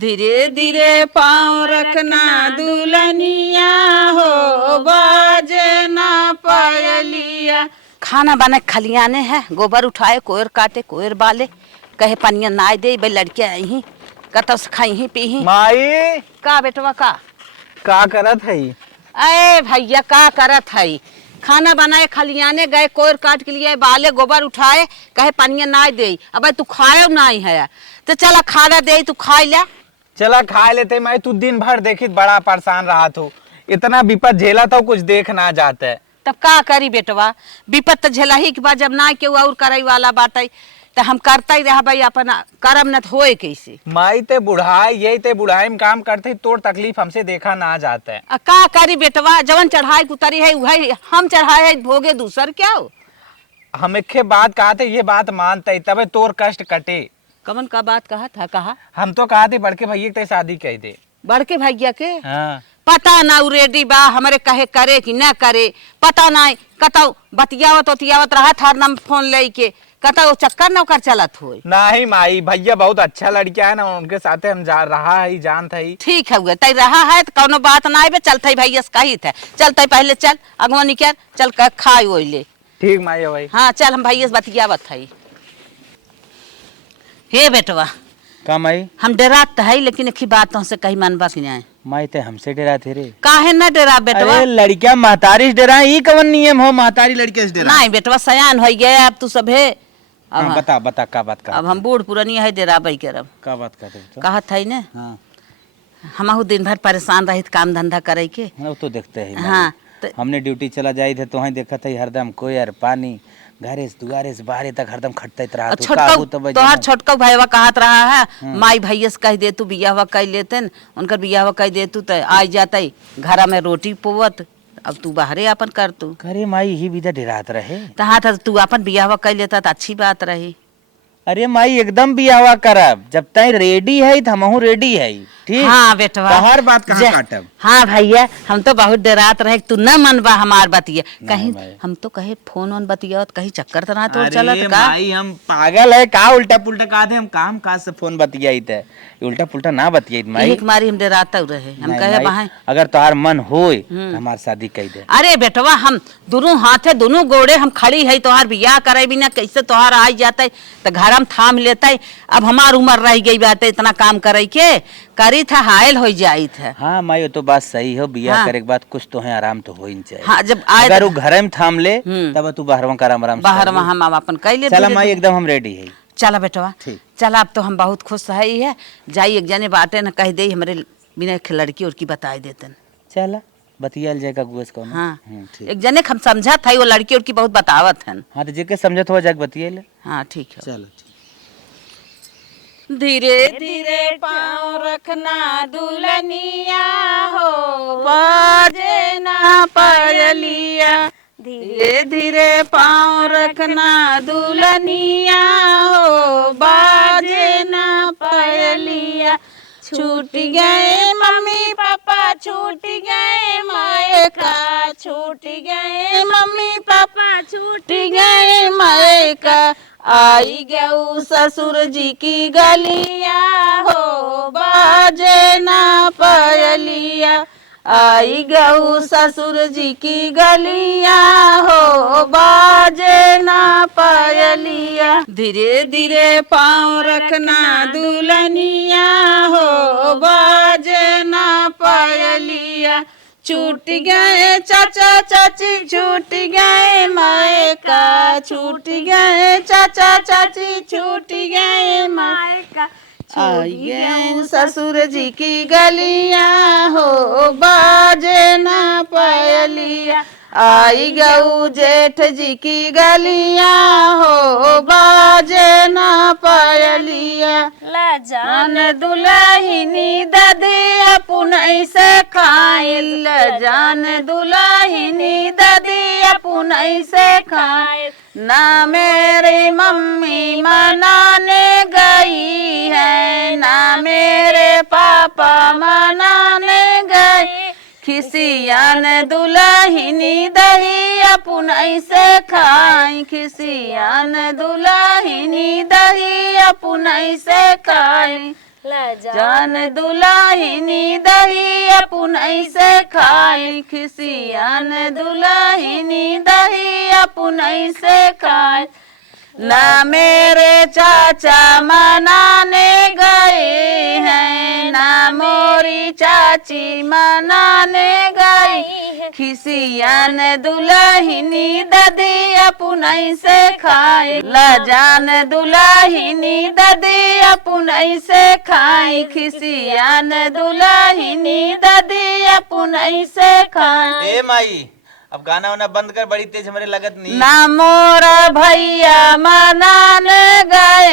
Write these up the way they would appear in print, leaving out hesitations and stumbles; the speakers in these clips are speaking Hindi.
धीरे धीरे पाँव रखना दुल्हनिया हो, बाजे ना पायलिया। खाना बना खलियाने है, गोबर उठाए कोयर काटे कोयर बाले, कहे पनिया नाय दे भाई लड़कियां आई कतौ से खाई ही पी ही। माई का बेटवा का करत है? अरे भैया का करत है? खाना बनाए खलियाने गए कोयर काट के लिए बाले गोबर उठाए, कहे पनिया नाय दे। अब तू खाए नहीं है तो चला खाना दे तू खा ले। चला खा लेते। मैं तू दिन भर देखी बड़ा परेशान रहा तू, इतना विपद झेला तो कुछ देख ना जाते। तब का करी बेटवा, विपद तो झेला ही के बाद जब ना केहू और करे वाला बाटे तो हम करता ही रहा भाई, अपन करम न होए कैसे। माई ते बुढ़ाई यही ते बुढ़ाई में काम करते, तोर तकलीफ हमसे देखा ना जाता है। का करी बेटवा, जवन चढ़ाई उतरी है वही हम चढ़ाए है, भोगे दूसर क्या हो। हम एक बात कहा थे, ये बात मानते तबे तोर कष्ट कटे। कमन का बात कहा था? कहा हम तो कहा थे बड़के भैया के शादी कह दे। बड़के भैया के? हाँ। पता ना रेडी बा हमारे कहे करे कि न करे, पता ना कतौ बतियावत रहा था नम फोन लेके, कतौ चक्कर न कर चलत हो। नहीं माई, भैया बहुत अच्छा लड़का है ना, उनके साथे हम जा रहा है जानता ही। ठीक है तय रहा है तो कोनो बात ना है, चलते भैया से कही थे चलते पहले चल अगवानी कर चल खाए वो ले। ठीक माई भाई। हाँ चल हम भैया से बतियावत है। हे बेटवा का माई? हम डरात है लेकिन एक ही बातों से कहीं मनबा की नहीं। माई ते हमसे डरा थे रे? काहे न डरा बेटवा? अरे लड़कियां महतारी से डरा, ई कवन नियम हो महतारी लड़के से डरा? नहीं बेटवा सयान हो गया अब तू सब है। अब हाँ, बता का बात का? अब हम बूढ़ पुरानी है डरा भाई करब का बात करते तो? कहत है न। हाँ। हम दिन भर परेशान रहित काम धंधा करे के। वो तो देखते हैं। हाँ हमने ड्यूटी चला जाई थे तो वहीं देखा था हरदम कोयर पानी घरे से दुआरे से बाहर तक हरदम खटते रहा। तोहर छोटका भैया कहत रहा है माई भैया से कह दे तू बियाह कह लेते उनकर बियाह कह दे तू तो आ जाते घर में रोटी पोवत, अब तू बाहरे अपन कर तू। अरे माई ही विदा डरात रहे तहाँ था तू अपन बियाह कह लेता तो अच्छी बात रही। अरे माई एकदम बियाह करब, जब तक रेडी है तो हमहू रेडी है। ठीक? हाँ बेटवा हर बात कहाँ काटब। हाँ भैया हम तो बहुत डरात रहे, तू न मनबा हमार बतिया कहीं। हम तो कहे फोन वोन बतिया कहीं चक्कर तो ना तो चलत का? माई हम पागल है का? उल्टा पुल्टा कहा थे हम काम काज से फोन बतियाई थे, उल्टा पुल्टा ना बतियाई माई। एक मारी हम डराता रहे, हम कहे वहाँ अगर तोहार मन होए तो हमार शादी कह दे। अरे बेटवा हम दोनों हाथे दोनों गोड़े हम खड़ी है, तोहार बियाह करे भी ना कैसे तोहार आ जाते तो घर हम थाम लेते। अब हमार उम्र रह गई बात इतना काम करे के, करी था हायल हो जाई था। हाँ माई तो बात सही हो, बियाह करे के बाद कुछ तो है आराम तो हो ही चाहिए। हाँ जब आए अगर वो घर में थाम ले तब तू बाहर का आराम बाहर में हम अपन कह ले। चला माई एकदम हम रेडी है। चला बेटवा चला, अब तो हम बहुत खुश है जाई एक जने बाटे न कह दे हमारे बिना लड़की उड़की बता देते। चला बतियाल जाएगा गुस को। हाँ एक जने हम समझा था वो लड़की उड़की बहुत बतावत है। हाँ तो जेके समझत हो जाके बतियाल। हाँ ठीक है चलो। धीरे धीरे पाँव रखना दुल्हनिया हो, बाजे ना पायलिया। धीरे धीरे पाँव रखना दुल्हनिया हो, बाजे ना पायलिया। छूट गए मम्मी पापा छूट गए मायका, छूट गए मम्मी पापा छूट गए मायका। आई गऊ ससुर जी की गलिया हो, बाजे ना पायलिया। आई गऊ ससुर जी की गलिया हो, बाजे ना पायलिया। धीरे धीरे पाँव रखना दुल्हनिया हो, बाजे ना पायलिया। छूट गए चाचा चाची छूट गए मायका, छूट गए चाचा चाची छूट गए मायका। आई गए ससुर जी की गलिया हो, बाजे ना पायलिया। आई गऊ जेठ जी की गलिया हो, बाजे ना पायलिया। ला जान दुल्हिनी ददी अपन ऐसे खाइल, जान दुल्हिनी ददी अपन ऐसे खाइल। ना मेरी मम्मी मनाने गई है, ना मेरे पापा मनाने गए। खिसियान दुल्हिनी दही अपन ऐसे खाई, खिसियान दुल्हिनी दही अपन ऐसे खाई। जान दुल्हनी दही अपन ऐसे खाए खिसियान दुल्हनी दही अपन ऐसे खाए ना मेरे चाचा मनाने गए हैं ना मोरी चाची मनाने गई खिसियान दुल्हनी ददी अपन ऐसे खाए जान दुल्हनी ददी अपन ऐसे खाए खिसियान दुल्हनी ददी अपन ऐसे खाए। ए माई अब गाना वाना बंद कर, बड़ी तेज हमारे लगत नहीं। ना मोरा भैया मनाने गए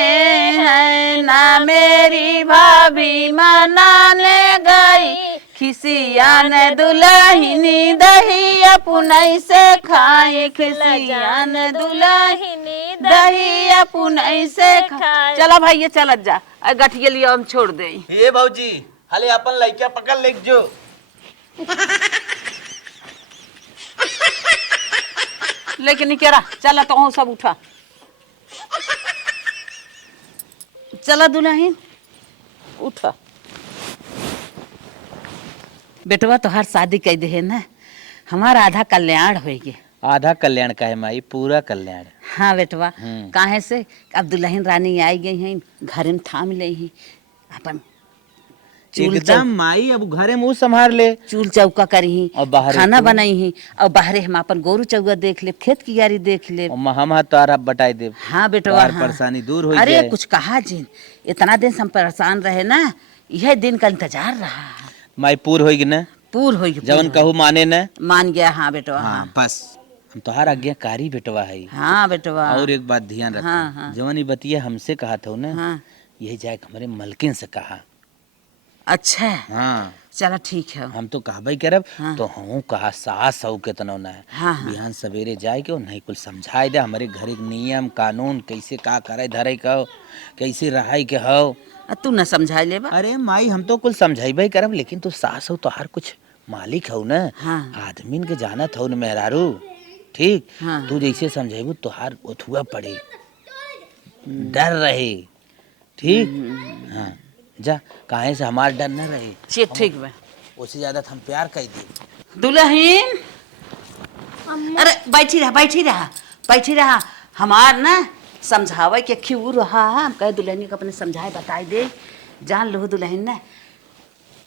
हैं ना मेरी भाभी मनाने गई खिसियान दुल्हनी दही अपन ऐसे खाए खिसियान दुल्हनी दही अपन ऐसे खाए। चला भैया चलत जा गठिया लिया हम छोड़ दे। ए भौजी हाले अपन लइका पकड़ ले जो। लेकिन केरा चला तो सब उठा चला दुल्हन उठा। बेटवा तो हर शादी कह दे है ना हमारा आधा कल्याण होएगी। आधा कल्याण का है माई, पूरा कल्याण। हाँ बेटवा काहे से अब दुल्हन रानी आई गई हैं घर में थाम ले ही अपन एकदम माई अब घरे मुंह संभार ले चूल चौका करी और बाहर खाना बनाई ही और बाहरे हम अपन गोरू चौका देख ले खेत की यारी देख ले हम तारा बटाई दे। हाँ बेटवा हाँ। परेशानी दूर हो अरे जाए। कुछ कहा जी इतना दिन से हम परेशान रहे ना यह दिन का इंतजार रहा माई पूर होगी ना पूर होगी जवन कहू माने न मान गया। हाँ बेटवा हाँ बस हम तोहार आज्ञाकारी बेटवा है। हाँ बेटवा और एक बात ध्यान रखना हाँ, हाँ। जवन बतिया हमसे कहा था ना हाँ। यही जाए हमारे मलकिन से कहा। अच्छा हाँ चलो ठीक है हम तो कहबे करब हाँ। तो हूँ कहा सास हो के तनो ना है हाँ, हाँ। बिहान सवेरे जाए के नहीं कुल समझाए दे हमारे घर के नियम कानून कैसे का करे धरे कहो कैसे रहाई के हो। तू न समझा ले बा। अरे माई हम तो कुल समझाइबे करब लेकिन तू सास हो तो हर कुछ मालिक हो ना। हाँ। आदमीन के जानत हो न मेहरारू ठीक हाँ। तू जैसे समझेबू तो हर उठुआ पड़े डर रहे ठीक। हाँ जा काहे से हमार डर न रहे ठीक बा उससे ज्यादा हम प्यार कर दी। दुल्हन अरे बैठी रहा हमार ना समझावे के क्यों रहा हम कहे दुल्हन को अपने समझाए बताए दे जान लो दुल्हन ना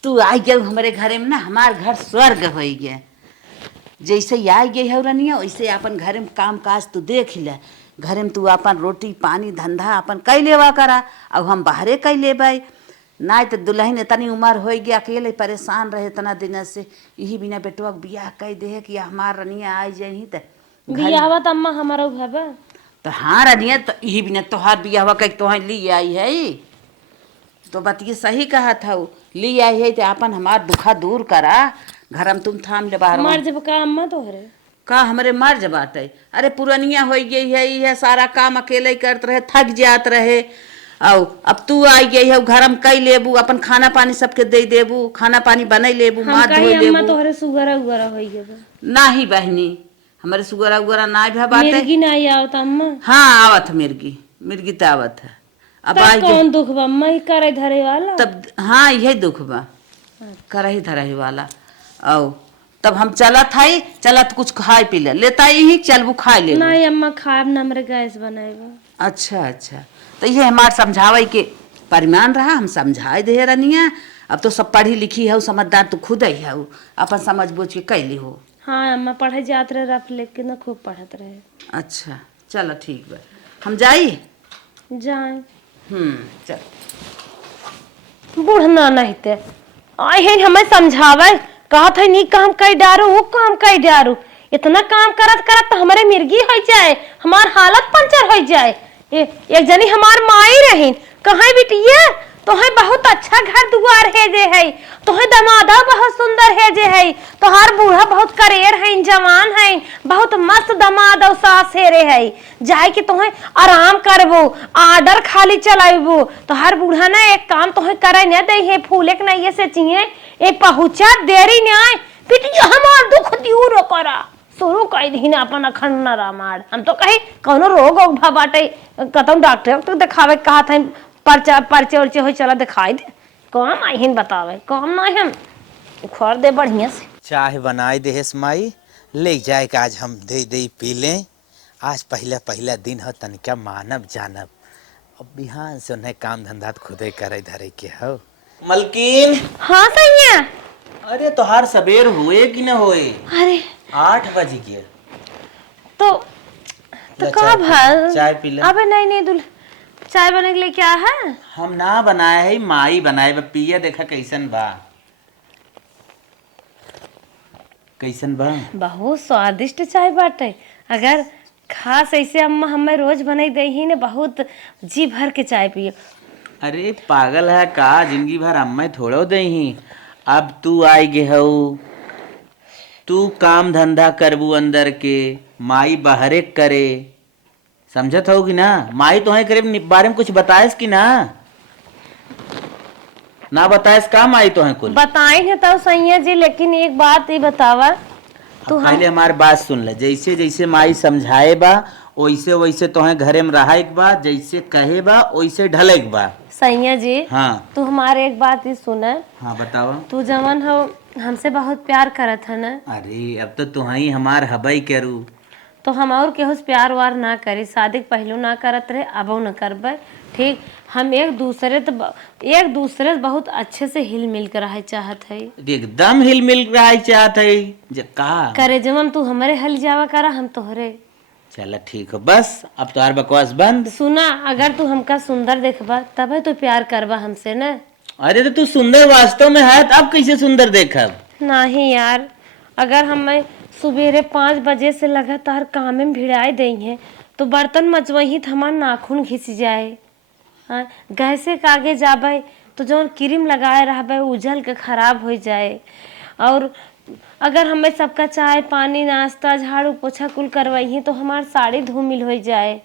तू आ गया हमारे घरे में ना हमार घर स्वर्ग हो गया जैसे ही आ गई है रनिया वैसे अपन घर में काम काज तू देख ले घर में तू अपन रोटी पानी धंधा अपन कई लेवा करा अब हम बाहरे कई लेबै ना तो दुल्हन इतनी उम्र हो गया अकेले परेशान रहे इतना दिन से यही बिना बेटवा बियाह कह दे कि हमार रनिया आ जाही तो बियाह तो अम्मा हमारा भाबा तो हाँ रनिया तो यही बिना तोहार बियाह कह तो ली आई है तो बतिए सही कहा था ली आई है तो अपन हमार दुखा दूर करा घर में तुम थाम ले बाहर मर जब का अम्मा तो हरे का हमारे मर जबाते अरे पुरानिया हो गई है सारा काम अकेले करते रहे थक जात रहे आओ अब तू आई गई है घर में कई लेबू अपन खाना पानी सबके दे देबू खाना पानी बना लेबू माँ धो लेबू अम्मा तो हरे सुगरा उगरा हो गया नाही बहनी हमारे सुगरा उगरा ना भी बात है मिर्गी नहीं आवत अम्मा। हाँ आवत मिर्गी तो आवत है अब तब कौन दुख बा अम्मा ही करे धरे वाला तब हाँ यही दुख बा करही धरही वाला आओ तब हम चलत कुछ खाए पी लेता ही चलबू खाए ले नहीं अम्मा खाब ना मेरे गैस बनाएगा। अच्छा तो ये हमार समझावे के परिमाण रहा हम समझाए दे रनिया अब तो सब पढ़ी लिखी है समझदार तू खुद ही है अपन समझ बूझ के कैली हो। हाँ अम्मा पढ़े जात रहे रफ लेके ना खूब पढ़त रहे। अच्छा चलो ठीक बा हम जाइए जाए चल बूढ़ना नहीं थे आई हमें समझावे कहा था नहीं काम कर डारू वो काम कर डारू इतना काम करत करत तो हमारे मिर्गी हो जाए हमार हालत पंचर हो जाए। एक जनी हमार माई रही कहाँ बिटिया तोहे बहुत अच्छा घर दुआर है जे है तोहे दमादा बहुत सुंदर है जे है तोहार बूढ़ा बहुत करेर है जवान है बहुत मस्त दमाद और सास है रे है जाए कि तोहे आराम करबो आर्डर खाली चलाइबो तोहार बूढ़ा ना एक काम तोहे करे न दे है फूले के नहीं से चाहिए एक पहुंचा देरी न आए बिटिया हमार दुख दूर करा शुरू कर दी ना अपन अखंड रामायण हम तो कही कौनो रोग बाटे कतौ डॉक्टर तो दिखावे कहा था पर्चा पर्चे उर्चे हो चला दिखाई दे काम आई हिन बतावे काम ना हम उखाड़ दे बढ़िया से। चाय बनाए देहेस माई, ले जाए के आज हम दे दे पी लें। आज पहला पहला दिन हो, तनिका मानब जानब। अब बिहान से उन्हें काम धंधा खुदे करे धरे के हो। मलकिन, हाँ सैया। अरे तोहार सबेर हुए कि न होए? अरे 8 बज गए। तो ले का भल चाय पी ले। अबे नहीं दूल्हा चाय बने के लिए क्या है? हम ना बनाए है, माई बनाए बा। पिया देखा कैसन बा, कैसन बा। बहुत स्वादिष्ट चाय बाटे। अगर खास ऐसे अम्मा हमें रोज बना दे ही ने बहुत जी भर के चाय पिए। अरे पागल है का, जिंदगी भर अम्मा थोड़ो दे ही। अब तू आई गे हऊ, तू काम धंधा करबू अंदर के, माई बाहरे करे। समझत हो कि ना? माई तो है करे बारे में कुछ बताएस कि ना? ना बताएस का माई तो है कुल? बताए है तो सैया जी, लेकिन एक बात ही बतावा तो पहले हमारी बात सुन ले। जैसे जैसे माई समझाए बा वैसे वैसे तो है घरे में रहा एक बा, जैसे कहे बा वैसे ढले एक बा। सैया जी हाँ तू हमारे एक बात ही सुना। हाँ बताओ। तू जवन हो हमसे बहुत प्यार करत है ना। अरे अब तो तुम्हारी हमार हबई करू। तो हम और केहू से प्यार वार ना करी, शादी के पहलू ना करत रहे, अब न करबे। ठीक, हम एक दूसरे से बहुत अच्छे से हिल मिल कर रहे चाहत है। एकदम हिल मिल रहा चाहत है का करे जवन तू हमारे हल जावा करा, हम तोहरे। चल ठीक हो, बस अब तुम्हार बकवास बंद। सुना, अगर तू हमका सुंदर देखबा तब तो प्यार करबा हमसे न। अरे तो तू सुंदर वास्तव में है, तो अब कैसे सुंदर देखब? नहीं यार, अगर हमें सुबेरे 5 बजे से लगातार काम में भिड़ाई दई है तो बर्तन मचवही तो हमार नाखून घिस जाए। हाँ, गैसे के आगे जाबे तो जो क्रीम लगाए रहबे उजल के खराब हो जाए। और अगर हमें सबका चाय पानी नाश्ता झाड़ू पोछा कुल करवाई तो हमार साड़ी धूमिल हो जाए,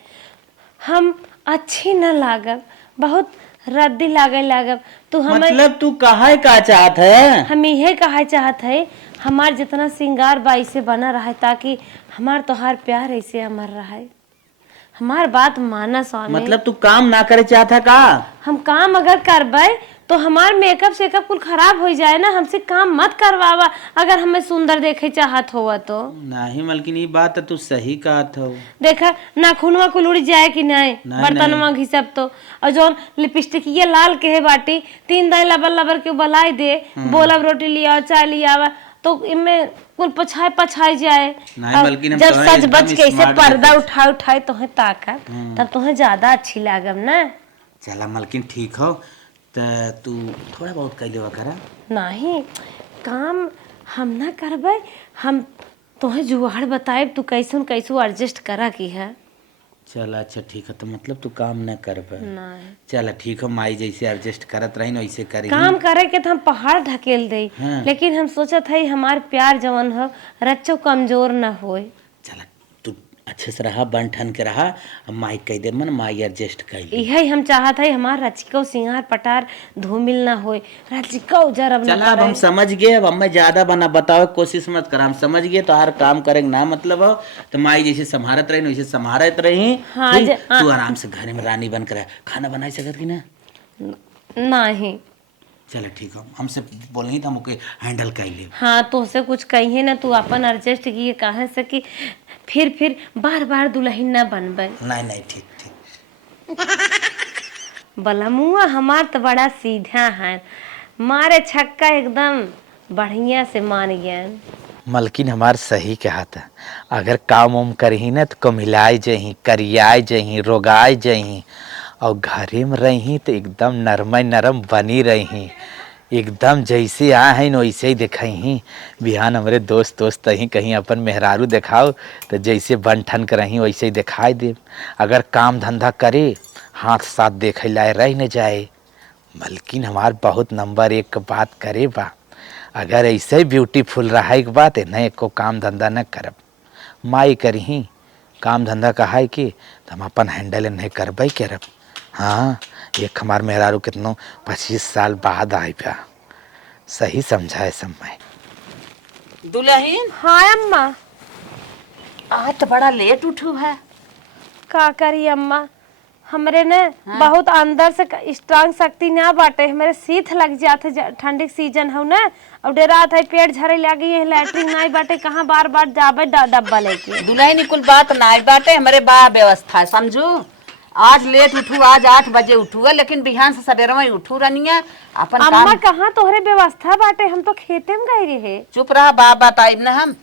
हम अच्छी न लागब, बहुत रद्दी लागब। तू हमें मतलब तू कहा का चाहत है? हम यही कहा चाहत है हमार जितना श्रृंगार बा ऐसे बना रहे, ताकि हमार तोहार प्यार ऐसे अमर रहे। हमार बात माना स्वामी। मतलब तू काम ना करे चाहता का? हम काम अगर करबे तो हमार मेकअप सेकअप कुल खराब हो जाए ना। हमसे काम मत करवावा अगर हमें सुंदर देखे चाहत हुआ तो। नहीं मलकिन, ये बात तू सही कहत हो। देखा नाखूनवा कुल उड़ जाए कि नहीं, बर्तनवा घिसब तो। और जो लिपस्टिक ये लाल के है बाटी 3 दिन लबर लबर के बलाई दे, बोलब रोटी लिया चाय लिया तो इनमें कुल पछाई जाए। जब सच बच के ऐसे पर्दा उठाए तो है ताकत, तब तो है ज्यादा अच्छी लागब ना। चला मलकिन ठीक हो, तो तू थोड़ा बहुत कर लेवा करा। नहीं, काम हम ना करबे, हम तोहे जुगाड़ बताए तू कैसे एडजस्ट करा की है। चल अच्छा ठीक है, तो मतलब तू काम न कर पाए। नहीं चल ठीक है, माई जैसे एडजस्ट करत रही ना वैसे करी। काम करे के तो हम पहाड़ ढकेल दे। हाँ। लेकिन हम सोचत है हमार प्यार जवन हो रच्चो कमजोर न होए। चल तू अच्छे से रहा, बन ठन के रहा। अब माई कह दे मन माई एडजस्ट कर ली। यही हम चाहत है हमार रचिको सिंगार पटार धूमिल न होए, रचिको जरब न चला अब करे। हम समझ गए। अब मैं ज्यादा बना बताओ कोशिश मत कर, हम समझ गए। तो हर काम करे ना मतलब हो, तो माई जैसे संभारत रही वैसे संभारत रही। हाँ, ठीक? तू आराम से घर में रानी बन कर खाना बनाई सकत की ना? नहीं। चलो ठीक है, हमसे बोलही तो हम ओके हैंडल कर ले। हाँ, तो से कुछ कहिए ना, तू अपन एडजस्ट किए कहे से कि फिर बार दुल्हन न बनबे। नहीं ठीक बलमुआ हमार तो बड़ा सीधा है, मारे छक्का एकदम बढ़िया से मान गया। मलकिन हमार सही कहा था, अगर काम उम करही ना तो कमिलाए जही, करियाए जही, रोगाए जही, और घरे में रही तो एकदम नरम बनी रही। एकदम जैसे आ है न वैसे ही दिखाई। बिहान हमारे दोस्त कहीं अपन मेहरारू दिखाओ तो जैसे बन ठन कर रही वैसे ही दिखाई दे। अगर काम धंधा करे हाथ साथ देखे लाए रह न जाए। मलकिन हमार बहुत नंबर 1 बात करे बा, अगर ऐसे ही ब्यूटीफुल रहा एक बात है न, को काम धंधा न करब। माई करही काम धंधा कहा है कि हम अपन हैंडल नहीं करबे करब। हाँ, एक हमार मेहरारू कितनो 25 साल बाद आई पा। सही समझाए समय दुल्हन। हाँ अम्मा। आज तो बड़ा लेट उठू है। का करी अम्मा, हमरे ने बहुत अंदर से स्ट्रांग शक्ति ना बाटे, हमारे सीथ लग जाते ठंडी सीजन हो ना, अब डेरात है पेट झरे लगी है, लैट्रिन नहीं बाटे, कहाँ बार बार जाबे डब्बा लेके। दुल्हन कुल बात नाई बाटे, हमारे बा व्यवस्था है समझू। आज लेट उठू, आज 8 बजे उठू, लेकिन बिहान से सवेरे में उठू रनिया अपन अम्मा काम। कहाँ तोहरे व्यवस्था बाटे, हम तो खेते में गए रहे। चुप रहा, बाप बताइब ना हम।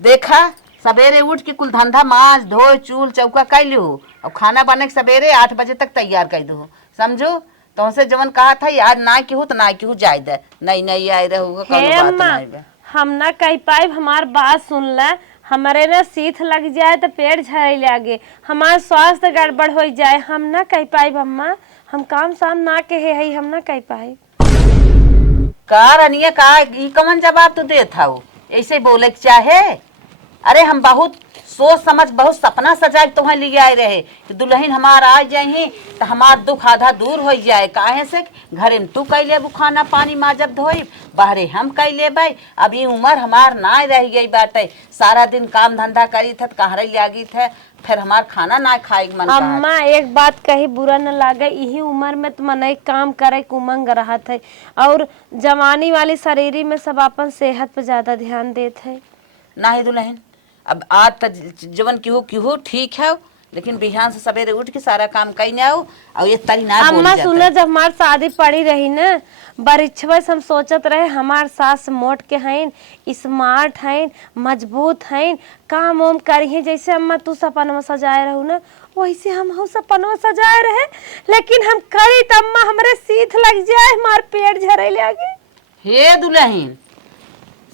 देखा सवेरे उठ के कुल धंधा माज धोए चूल चौका कर लो, और खाना बने के सवेरे 8 बजे तक तैयार कर दो समझो। तुमसे जवन कहा था आज ना केहू तो ना केहू जाय दे, नहीं आए रहूगा हे अम्मा हम ना कह पाइब, हमार बात सुन ला, हमारे ना सीथ लग जाए तो पेट झरे लगे, हमार स्वास्थ्य गड़बड़ हो जाए, हम ना कह पाइब अम्मा, हम काम शाम ना कहे है, हम ना कह पाइब। का रनिया का ई कमन जवाब तू दे था, ऐसे बोले के चाहे। अरे हम बहुत सोच समझ बहुत सपना सजाए तुम्हें लिए आए रहे कि दुल्हन हमार आ जाही तो हमार दुख आधा दूर हो जाए। काहे से घरे में तू कह लेबू खाना पानी माजब धोई, बाहरे हम कह लेबै। अब ये उम्र हमार ना रह गई बाटे, सारा दिन काम धंधा करी थे कहाँ लागी थे, फिर हमार खाना ना खाए के मन। अम्मा एक बात कही बुरा न लागे, यही उम्र में तो मन काम करे के उमंग रहा है, और जवानी वाली शरीरी में सब अपन सेहत पे ज्यादा ध्यान देते है। नहीं दुल्हन अब आज तक जवन केहू ठीक है, लेकिन बिहान से सवेरे उठ के सारा काम कहीं आओ, और ये तरी ना बोल अम्मा जाता। सुनो जब हमार शादी पड़ी रही न बरिछवा से हम सोचत रहे हमार सास मोट के हैं, स्मार्ट हैं, मजबूत हैं, काम वाम करी, जैसे अम्मा तू सपनवा सजाए रहू न वैसे हम सपनवा सजाए रहे, लेकिन हम करी त अम्मा हमरे सीथ लग जाए, हमार पेट झरे लगे। हे दुल्हन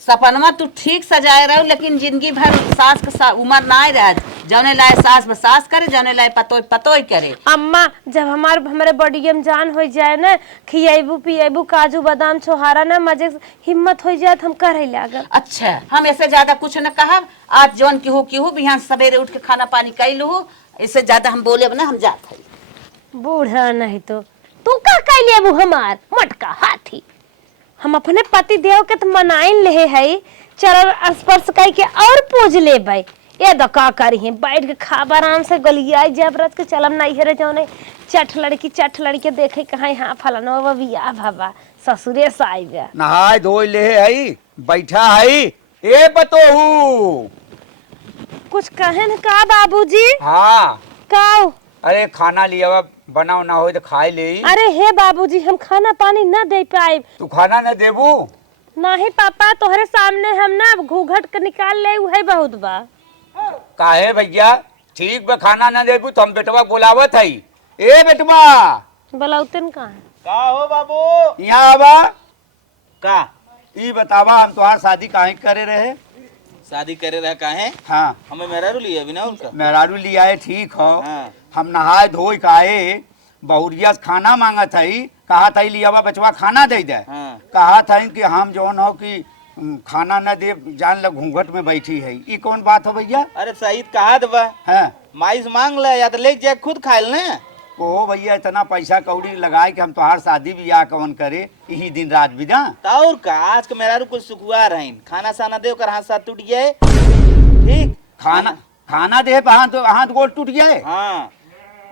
सपनमा तू ठीक सजाए रहो, लेकिन जिंदगी भर सास के उम्र ना रह, जौने लाए सास बसास करे, जौने लाए पतोय करे। अम्मा जब हमारे बॉडी में जान हो जाए ना, खियाबू पियाबू काजू बादाम छोहारा ना, मजे हिम्मत हो जाए तो हम करे लागल। अच्छा हम ऐसे ज्यादा कुछ न कहब, आज जौन केहू बिहान सवेरे उठ के खाना पानी कैलू, इससे ज्यादा हम बोले ना हम जात है। बूढ़ा नहीं तो तू का कह लेबू हमार मटका हाथी, हम अपने पति देव के तो मनाइन ले है, चरण स्पर्श कह के और पूज ले भाई, ये तो का करी है बैठ के खाब आराम से गलिया जब रत के चलम नहीं है जौने चट लड़की देखे कहाँ यहाँ फलाना बिया भाबा ससुरे से आई बा नहाय धोई ले है बैठा है ए बतोहू कुछ कहे न का बाबूजी। हाँ का अरे खाना लिया बना ना हो तो खाए ले। अरे हे बाबूजी हम खाना पानी न दे पाए। तू खाना न देबू? नहीं पापा तोहरे सामने हम ना घूघट के निकाल ले है बहुत बा। काहे भैया ठीक बा खाना न देबू तो हम बेटवा बुलावत है। ए बेटवा बुलाउतन कहाँ है? का हो बाबू? यहाँ आवा। का ई बतावा हम तुम्हार शादी काहे करे रहे? शादी करे रहा काहे? हाँ हमें मेहरारू लिया भी ना उनका। मेहरारू लिया है ठीक हो। हाँ। हम नहाए धोई काहे बहुरिया से खाना मांगत है, कहा था लियावा बचवा खाना दे दे। हाँ। कहा था कि हम जौन हो कि खाना न दे जान लग घूंघट में बैठी है। ई कौन बात हो भैया? अरे सईद कहा दबा है माइस मांग ले या तो ले जाए खुद खाए ले। ओ भैया इतना पैसा कौड़ी लगाए कि हम तोहार शादी बियाह कवन करे यही दिन रात बिदा। और का आज के मेहरारू कुछ सुखुआ रही खाना साना दे कर हाथ साथ टूट गए। ठीक खाना दे हाथ गोल टूट गया। हाँ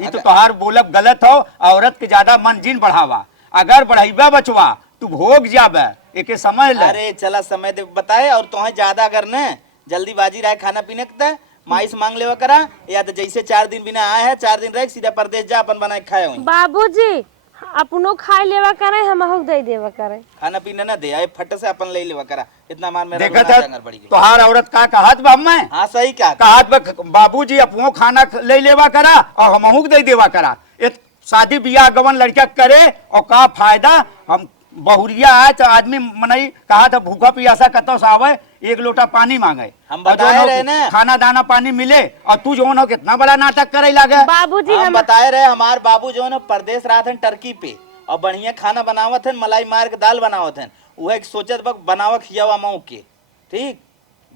ये तो तोहार बोलब गलत हो। औरत के ज्यादा मन जिन बढ़ावा, अगर बढ़ाइबा बचवा तू भोग जाबे एके समझ ले। अरे चला समय दे बताए और तुम्हें ज्यादा अगर न जल्दीबाजी रहे खाना पीने के माइस मांग लेवा करा, या तो जैसे 4 दिन बिना आए है 4 दिन रह सीधा परदेश जा अपन बनाए खाए हुई। बाबूजी अपनो खाए लेवा करे हम दे देवा करे। खाना पीना ना दे आए फट से अपन ले लेवा करा इतना मार मेरा देखा था तोहार औरत का कहत बा मैं। हाँ सही क्या कहत बा बाबूजी अपनो खाना ले लेवा करा और हमहू दे देवा करा। शादी बियाह गवन लड़का करे और का फायदा। हम बहुरिया आए तो आदमी मनई कहा था भूखा पियासा कतो से आवे एक लोटा पानी मांगे, हम बताए रहे ना खाना दाना पानी मिले, और तू जो हो कितना बड़ा नाटक करे लगे। बाबूजी हम बताए रहे हमार बाबू जो है परदेश रहा थे टर्की पे और बढ़िया खाना बनावत है, मलाई मार के दाल बनावत है, वह सोचत वक्त बनावा खियावा मऊ के ठीक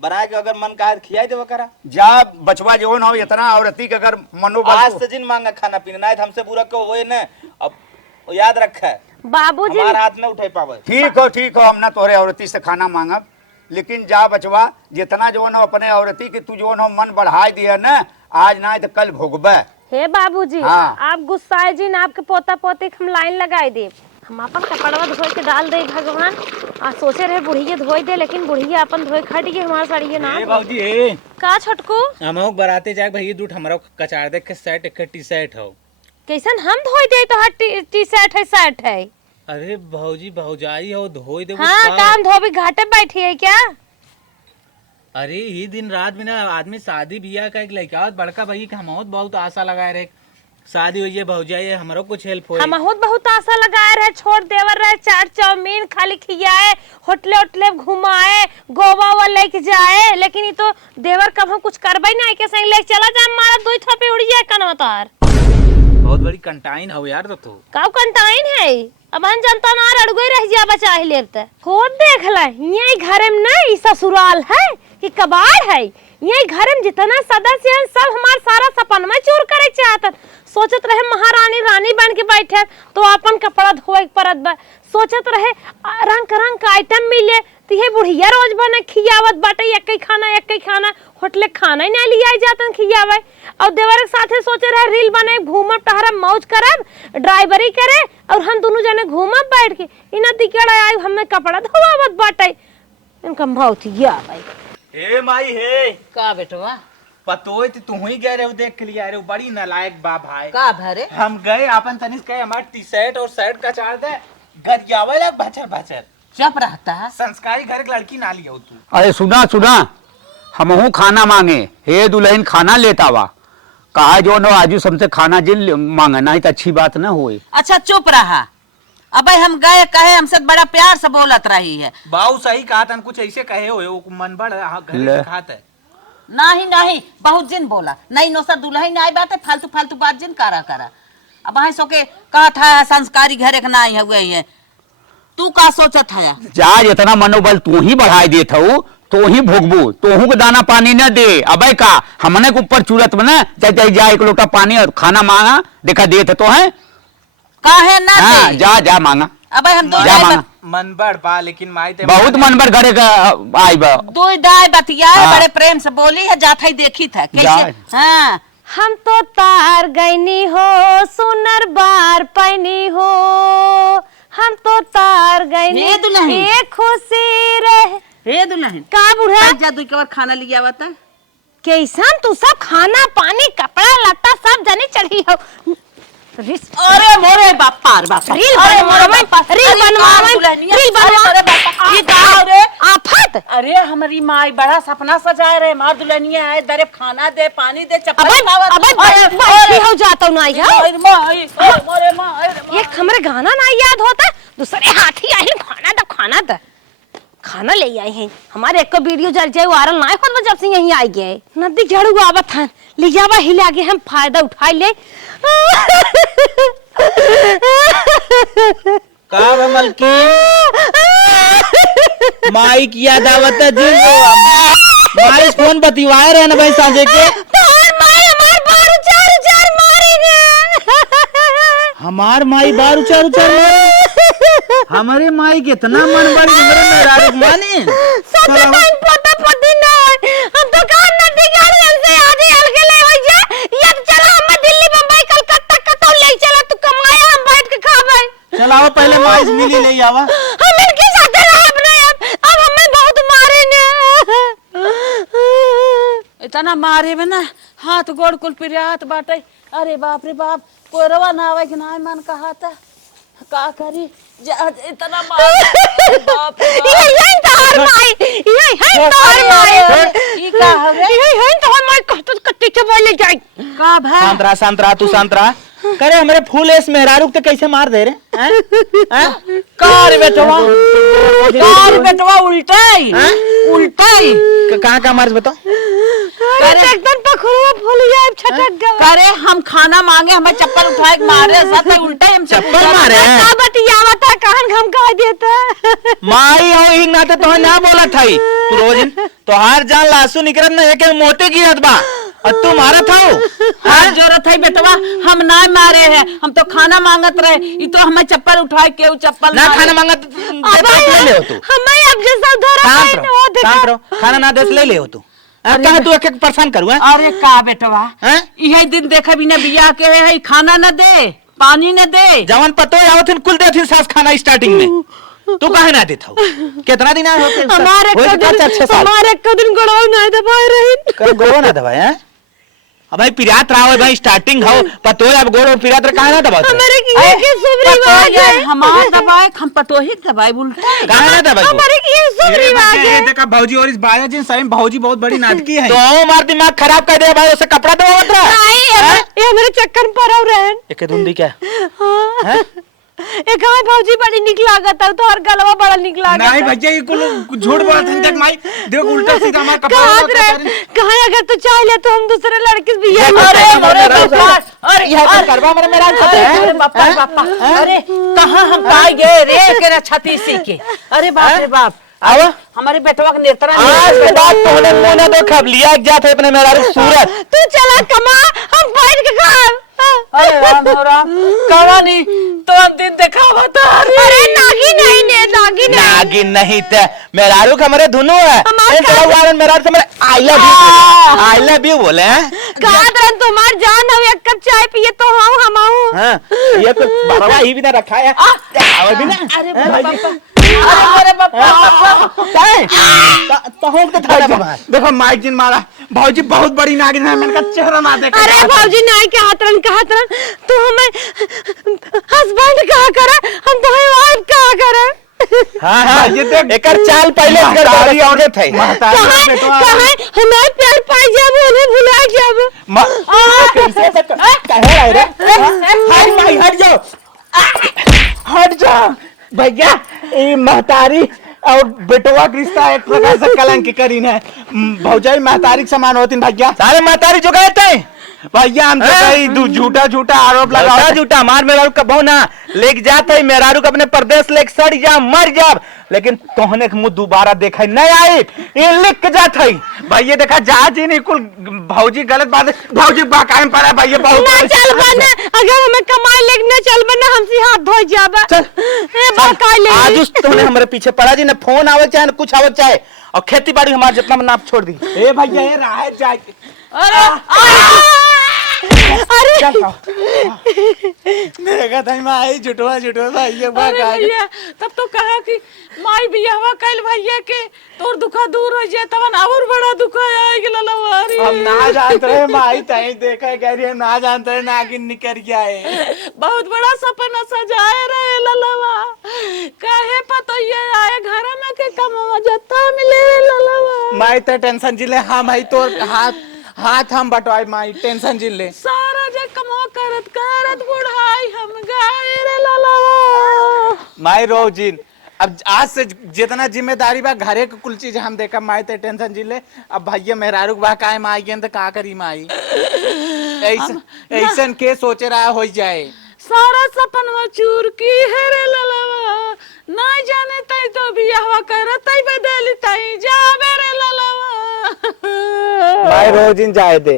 बना के अगर मन का खियाई देवा करा जा बचवा जो हो इतना औरती के अगर मनोबल आज से जिन मांगा खाना पीना नहीं हमसे बुरा को वो न अब याद रखा है बाबूजी हमारा हाथ न उठे पावे। ठीक हो हम ना तोरे औरती से खाना मांगब, लेकिन जा बचवा जितना जो न अपने औरती के तू जो न मन बढ़ाई दिया न आज ना तो कल भोगबे। हे बाबूजी हाँ। आप गुस्साए जी ना, आपके पोता पोती हम लाइन लगाए दे, हम अपन कपड़वा धोए के डाल दे भगवान। आ सोचे रहे बुढ़िया धोई दे, लेकिन बुढ़िया अपन धोए खट गई हमारा साड़ी ना। बाबूजी ए का छोटकू हम बराते जाए भैया दूठ हमारा कचार देख के शर्ट एक टी शर्ट हो। कैसन हम धोई दे तो टी शर्ट है शर्ट है। अरे भौजी भौजाई हो धोई दे। हाँ काम धोबी घाटे बैठी है क्या? अरे ये दिन रात में ना आदमी शादी बियाह का एक लड़का बड़का भाई के हम बहुत आशा लगाए रहे शादी हुई है भौजाई हमारो कुछ हेल्प हो। हम बहुत आशा लगाए रहे, छोड़ देवर रहे, चाट चाउमीन खाली खियाए, होटले होटले घुमाए, गोवा वो लेके जाए, लेकिन ये तो देवर कब हम कुछ करबे नहीं के संग ले चला जा, हमारा दुई थपे उड़ जाए कनवा तार। बहुत बड़ी कंटाइन हो यार तो का कंटाइन है? अब हम जनता ना अड़गोई रह जा बचा ही लेते हो। देख ले ये घर में नहीं ससुराल है कि कबाड़ है, ये घर में जितना सदस्य हैं सब हमार सारा सपन में चूर करे चाहत। सोचत रहे महारानी रानी बन के बैठे तो अपन कपड़ा धोए परत बा, सोचत रहे रंग रंग का आइटम मिले तो ये बुढ़िया रोज बने खियावत बाटे, एक ही खाना होटले खाना ही नहीं लिया जातन खियावे। और देवर के साथे सोचे रहे रील बने, घूमब टहरब, मौज करब, ड्राइवरी करे और हम दोनों जने घूमब बैठ के। इना दिकेड़ा आई हमें कपड़ा धोवावत बाटे, इनका मौत या भाई। हे माई हे का बेटवा पतोय तू ही गए रहे देख के लिए आ रहे बड़ी नालायक बा भाई। का भरे हम गए अपन तनिस कहे हमार टी शर्ट और शर्ट का चार दे गरियावे लग बचर बचर चुप रहता है। संस्कारी घर की लड़की ना लियो तू। अरे सुना सुना, हमहू खाना मांगे, हे दुल्हन खाना लेता वा, कहा जो न आजू सबसे खाना जिन मांगे, नहीं तो अच्छी बात ना हुई। अच्छा चुप रहा, अबे हम गए कहे हमसे बड़ा प्यार से बोलत रही है। बाऊ सही कहा तन कुछ ऐसे कहे हुए वो मन बड़ घर खात है। नहीं बहुत जिन बोला नहीं नो सर दुल्हन आई बात है, फालतू फालतू बात जिन करा अब वहीं सो के कहा था संस्कारी घर एक ना आई हुए है, तू का सोचत है? जा इतना मनोबल तू ही बढ़ाई देत हूँ, तो ही भोगबू, तोहू के दाना पानी न दे। अबे का हमने के ऊपर चूरत में ना जा एक लोटा पानी और खाना मांगा, देखा देत तो है काहे ना हाँ, दे? जा मांगा, अबे हम दो जा मांगा। मन बड़ बा लेकिन माई ते बहुत मन भर घरे का आई बा। दो दाय बतियाए हाँ। बड़े प्रेम से बोली है, जात ही देखी था कैसे। हाँ हम तो तार गईनी हो सुनर बार पैनी हो, हम तो तार गईनी हे दुल्हन। एक खुशी रहे। हे दुल्हन का बुढ़ा जा दुई के बार खाना लिया बता। कैसन तू सब खाना पानी कपड़ा लत्ता सब जने चढ़ी हो। अरे मोरे बापार रील बनवावे ये का रे आफत। अरे हमारी माई बड़ा सपना सजाए रहे, मार दुल्हनिया आए दरे खाना दे पानी दे चप्पल अबे बैठी हो जाता नहीं है। मोरे माई एक हमरे गाना ना याद होता, दूसरे हाथी आई खाना द खाना ले आए हैं हमारे। एक वीडियो जल जाए वायरल ना हो जब से यहीं आई गए नदी झड़ू आवत है ले जावा हिला के हम फायदा उठा ले। का मलकी माई की याद आवत है जी माई फोन बतिवाए रहे ना भाई सांझे के हमार माई बार उचार हमारे माई के इतना मन बड़ी हमरे मेहरारू माने सच्चे टाइम पता पति ना हम तो कान नदी गाड़ी से आजे हल्के ले हो जा ये चला हम दिल्ली बंबई कलकत्ता कतो ले चला तू कमाया हम बैठ के खावे। चलाओ पहले माई से मिली ले आवा हम इनके साथ रह रहे अब हमें बहुत मारे ने इतना मारे में ना हाथ गोड़ कुल पिरात बाटे। अरे बाप रे बाप कोई रवा ना आवे कि ना मन कहा था का करी इतना मार बाप रे ये तोहर माई ये तोहर माई ई का हवे ये तोहर माई कत कट्टी के बोले जाई का भाई शांतरा तू शांतरा करे हमारे फूल एस मेहरारू के कैसे मार दे रे हैं कार बेटवा उल्टाई कहां का मार बताओ अरे एकदम पखरुआ फूल जाए छटक गया। करे हम खाना मांगे हमें चप्पल उठाए मारे साथ उल्टा हम चप्पल मारे का बतियावता कान घम का देता माई हो ही ना तो ना बोला थाई तू रोज तोहार जान लासू निकरत ना एक मोटे की हद बा और तू मारा था हां जरूरत है बेटवा हम ना मारे हैं, हम तो खाना मांगत रहे ई तो हमें चप्पल उठाए के चप्पल ना खाना मांगत ले ले हो तू हमें अब जैसा धरा है वो देखा खाना ना देस ले ले हो तू कहा तू एक परेशान करू हैं? अरे का बेटवा हैं? यही दिन देखा बिना बिया के है खाना न दे पानी न दे। जवन पतो आवत कुल देथिन सास खाना स्टार्टिंग में, तू काहे ना देत हो? कितना दिन आए होते? हमारे को दिन गड़ाव नहीं दबाए रही। गोड़ो ना दबाए हैं? अब भाई पिरात रहा भाई स्टार्टिंग हो पतो अब गोड़ो पिरात काहे ना दबाते? हमारे की ये के शुभ रिवाज है। हमार दबाए हम पतो ही दबाए बोलते काहे ना दबाए? हमारे की ये शुभ रिवाज है। देखा भौजी और इस बाया जी सही में भौजी बहुत बड़ी नाटकी है। तो मार दिमाग खराब कर दे भाई, उससे कपड़ा दबावत रहा। नहीं ये मेरे चक्कर में पड़ा रहन। एक धुंधी क्या हां एक गाय भौजी बड़ी निक लागत है तो और गलवा बड़ा निक लागत है। नहीं भैया ये कुल झूठ बोलत हैं। देख माई देख उल्टा सीधा मार कपड़ा कहां अगर तू चाह ले तो हम दूसरे लड़के से बियाह अरे यह करवा मेरे मेरा अरे बापा बापा अरे कहाँ हम पाए गए रे केरा छाती सी के। अरे बाप रे बाप आओ हमारे बेटवा के नेत्रा आज के बाद तोने मुंह ना दो खब लिया जाते अपने मेरा सूरत। तू चला कमा हम बैठ के खा। अरे राम हो राम कवानी तो हम दिन दिखावा था। अरे नागिन नहीं ने नागिन नहीं। नागिन नहीं ते मेरारू हमारे धुनु है। मेरा से आई लव यू बोले हैं। कहा तरह तुम्हार जान हो एक कप चाय पिए तो हम हाँ, ये तो बरवा ही भी ना रखा है और भी ना। अरे बापा अरे बापा देखो माइक जिन मारा भौजी बहुत बड़ी नागिन है। मैंने कहा चेहरा ना देखा। अरे भौजी नहीं के हाथरन तू हमें हस्बैंड कहा करे हम तो वाइफ कहा करे। हाँ हाँ ये देख एक चाल पहले गड़बड़ी और थे। कहां हमारे प्यार पाई जब उन्हें भुला जब कहे रहे हाय माई हट जाओ भैया ये महतारी और बेटवा का रिश्ता एक प्रकार से कलंक करीन है। भौजाई महतारी के समान होती भैया। सारे महतारी जो गए थे भैया हम तो कहीं झूठा आरोप लगा लगा झूठा मार मेरा कबो ना लेके जाते मेरारू को अपने प्रदेश लेके सड़ जा मर जा, लेकिन तोहने के मुंह दोबारा देखा नहीं आई ये लिख के जात है। भैया देखा जहाज ही नहीं कुल भौजी गलत बात है। भौजी बाकायम पड़ा भैया बहुत ना चल बना अगर हमें कमाई लेके न चल बना हमसे हाथ धो जाबा। ए बाकाई ले आज उस तोहने हमारे पीछे पड़ा जी ना फोन आवे चाहे ना कुछ आवे चाहे और खेती बाड़ी हमारे जितना नाप छोड़ दी। ए भैया ये राह जाए। अरे देखा था माई झूठवा भैया भैया तब तो कहा कि माई बियाहवा कैल भैया के तोर दुखा दूर हो जाए तवन और बड़ा दुखा आएगी ललवारी। हम ना जानते रहे माई तई देखा कह रही है ना जानते रहे नागिन निकल गया है। बहुत बड़ा सपना सजाए रहे ललवा काहे पता ये आए घर में के कमावा जत्ता मिले ललवा। माई तो टेंशन जिले हाँ माई तो हाथ हम बटवाई माई टेंशन जिले सारा जे कमा करत बुढ़ाई हम गाए रे ललवा। माई रोजिन अब आज से जितना जिम्मेदारी बा घरे के कुल चीज हम देखा माई ते टेंशन जिले। अब भैया मेहरारू बा काय माई गेन तो का करी माई ऐसन के सोचे रहा हो जाए। सारा सपनवा चूर की है रे ललवा नहीं जाने तई तो बियाहवा करत तई बदली तई जाबे रे ललवा। माई रोजिन जाए दे